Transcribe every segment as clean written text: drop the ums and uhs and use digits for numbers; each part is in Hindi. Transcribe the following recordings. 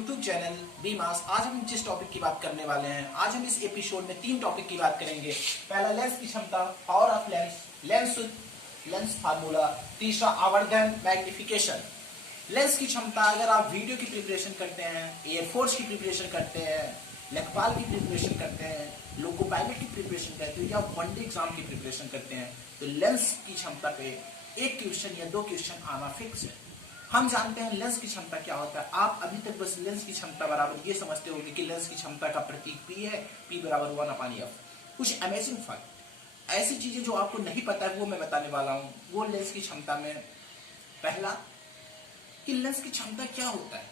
YouTube channel बीमास। आज हम जिस टॉपिक की बात करने वाले हैं, आज हम इस एपिसोड में 3 टॉपिक की बात करेंगे। पहला लेंस की क्षमता, power of lens, lens formula, तीसरा आवर्धन मैग्निफिकेशन। लेंस की क्षमता, अगर आप वीडियो की प्रिपरेशन करते हैं, एयरफोर्स की प्रिपरेशन करते हैं, लेखपाल की प्रिपरेशन करते हैं, लोको पायलट की प्रिपरेशन करते हैं या वनडे एग्जाम की प्रिपरेशन करते हैं, तो लेंस की क्षमता पे एक क्वेश्चन या 2 क्वेश्चन आना फिक्स है। हम जानते हैं लेंस की क्षमता क्या होता है। आप अभी तक बस लेंस की क्षमता बराबर ये समझते होंगे कि लेंस की क्षमता का प्रतीक P है, P बराबर 1/f। कुछ अमेजिंग फैक्ट, ऐसी चीजें जो आपको नहीं पता है वो मैं बताने वाला हूँ। वो लेंस की क्षमता में पहला कि लेंस की क्षमता क्या होता है।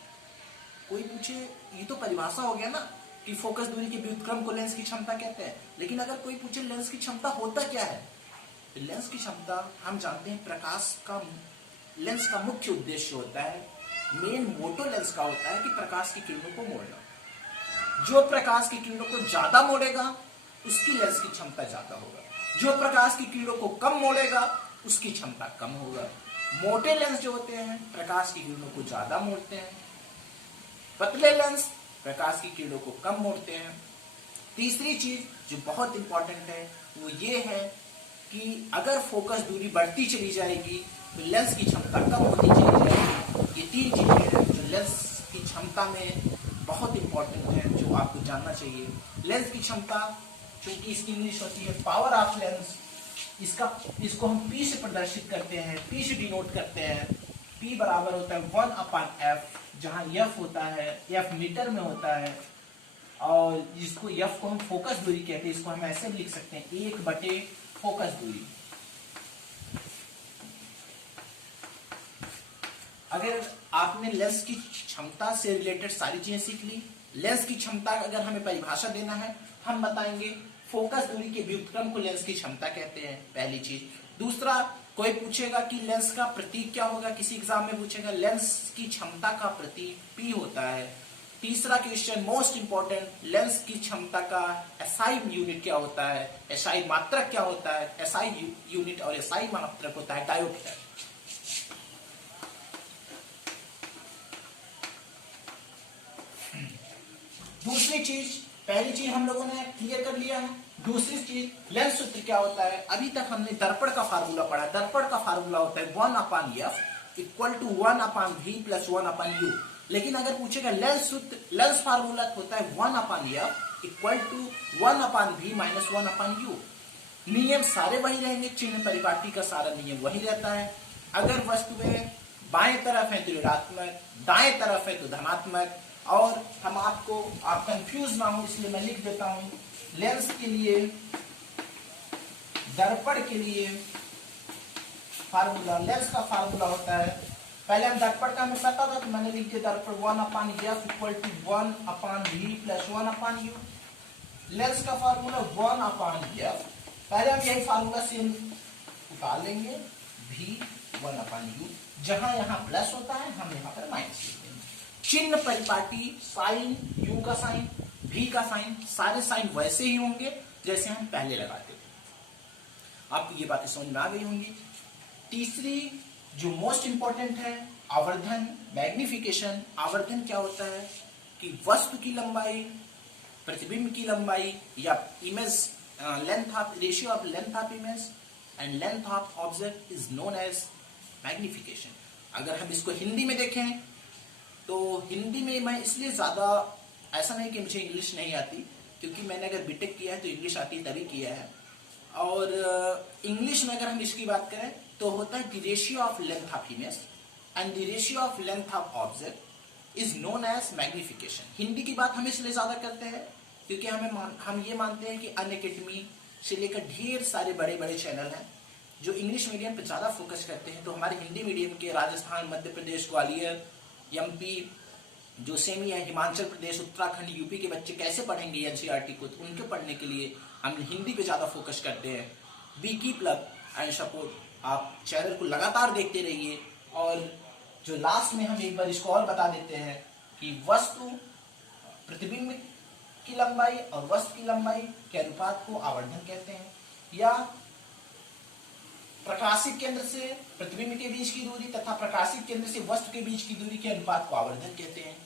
कोई पूछे, ये तो परिभाषा हो गया ना कि फोकस दूरी के व्युत्क्रम को लेंस की क्षमता कहते हैं, लेकिन अगर कोई पूछे लेंस की क्षमता होता क्या है, तो लेंस की क्षमता हम जानते हैं प्रकाश का, लेंस का मुख्य उद्देश्य होता है, मेन मोटो लेंस का होता है कि प्रकाश की किरणों को मोड़ना। जो प्रकाश की किरणों को ज्यादा मोड़ेगा उसकी लेंस की क्षमता ज्यादा होगा, जो प्रकाश की किरणों को कम मोड़ेगा उसकी क्षमता कम होगा। मोटे लेंस जो होते हैं प्रकाश की किरणों को ज्यादा मोड़ते हैं, पतले लेंस प्रकाश की किरणों को कम मोड़ते हैं। तीसरी चीज जो बहुत इंपॉर्टेंट है वो ये है कि अगर फोकस दूरी बढ़ती चली जाएगी तो लेंस की क्षमता कम होती चली जाएगी। ये 3 चीजें हैं जो लेंस की क्षमता में बहुत इंपॉर्टेंट है, जो आपको जानना चाहिए। लेंस की क्षमता चूंकि इसकी इंग्लिश होती है पावर ऑफ लेंस, इसको हम P से प्रदर्शित करते हैं, P से डिनोट करते हैं। P बराबर होता है 1/f, जहां F होता है, F मीटर में होता है, और जिसको F को हम फोकस दूरी कहते हैं, इसको हम ऐसे भी लिख सकते हैं 1/, फोकस दूरी। अगर आपने लेंस की क्षमता से रिलेटेड सारी चीजें सीख ली, लेंस की क्षमता अगर हमें परिभाषा देना है, हम बताएंगे फोकस दूरी के व्युत्क्रम को लेंस की क्षमता कहते हैं, पहली चीज। दूसरा, कोई पूछेगा कि लेंस का प्रतीक क्या होगा, किसी एग्जाम में पूछेगा, लेंस की क्षमता का प्रतीक P होता है। तीसरा क्वेश्चन मोस्ट इंपॉर्टेंट, लेंस की क्षमता का SI यूनिट क्या होता है, SI मात्रक क्या होता है। SI यूनिट और SI मात्रक होता है डायोप्टर। दूसरी चीज, पहली चीज हम लोगों ने क्लियर कर लिया है। दूसरी चीज लेंस सूत्र क्या होता है। अभी तक हमने दर्पण का फार्मूला पढ़ा। दर्पण का फार्मूला होता है 1/f equal to 1/v plus 1/u। लेकिन अगर पूछेगा लेंस सूत्र, लेंस फार्मूला होता है 1/f equal to 1/v minus 1/u। नियम सारे वही रहेंगे, चिन्ह परिपाटी का सारा नियम वही रहता है। अगर वस्तुएं बाएं तरफ है तो ऋणात्मक, दाएं तरफ है तो धनात्मक। और हम आप कंफ्यूज ना हो इसलिए मैं लिख देता हूं, लेंस के लिए, दर्पण के लिए फार्मूला, लेंस का फार्मूला होता है, पहले हम दर्पण का हमें पता था तो मैंने लिख दिया दर्पण 1/f equal to 1/v plus 1/u। Lens का फार्मूला 1/f, पहले हम यही फार्मूला से उतार लेंगे, v 1/u। जहां यहां प्लस होता है हम यहां पर माइनस लिख देंगे। चिन्ह परिपाटी, साइन, u का साइन, v का साइन, सारे साइन वैसे ही होंगे जैसे हम पहले लगाते थे। आपको ये बातें समझ में आ गई होंगी। तीसरी जो मोस्ट इंपॉर्टेंट है, आवर्धन मैग्निफिकेशन। आवर्धन क्या होता है कि वस्तु की लंबाई, प्रतिबिंब की लंबाई या image length of, ratio of length of image and length of object is known as magnification. अगर हम इसको हिंदी में देखें तो हिंदी में मैं इसलिए ज्यादा, ऐसा नहीं कि मुझे इंग्लिश नहीं आती, क्योंकि मैंने अगर बीटेक किया है तो इंग्लिश आती तभी किया है। और इंग्लिश में अगर हम इसकी बात करें तो होता है the ratio of length of image and the ratio of length of object is known as magnification. Hindi की बात हम इसलिए ज्यादा करते हैं क्योंकि हम ये मानते हैं कि अनअकैडमी से लेकर ढेर सारे बड़े बड़े चैनल हैं जो इंग्लिश मीडियम पर ज्यादा फोकस करते हैं। तो हमारे हिंदी मीडियम के राजस्थान, मध्य प्रदेश, ग्वालियर, MP, जो सेमी है, हिमाचल प्रदेश, उत्तराखंड, यूपी के बच्चे कैसे पढ़ेंगे NCERT को, तो उनके पढ़ने के लिए हम हिंदी पे ज्यादा फोकस करते हैं। Be keep love and support, आप चैनल को लगातार देखते रहिए। और जो लास्ट में हम एक बार इसको और बता देते हैं कि वस्तु, प्रतिबिंब की लंबाई और वस्तु की लंबाई के अनुपात को आवर्धन कहते हैं, या प्रकाशित केंद्र से प्रतिबिंब के बीच की दूरी तथा प्रकाशित केंद्र से वस्तु के बीच की दूरी के अनुपात को आवर्धन कहते हैं।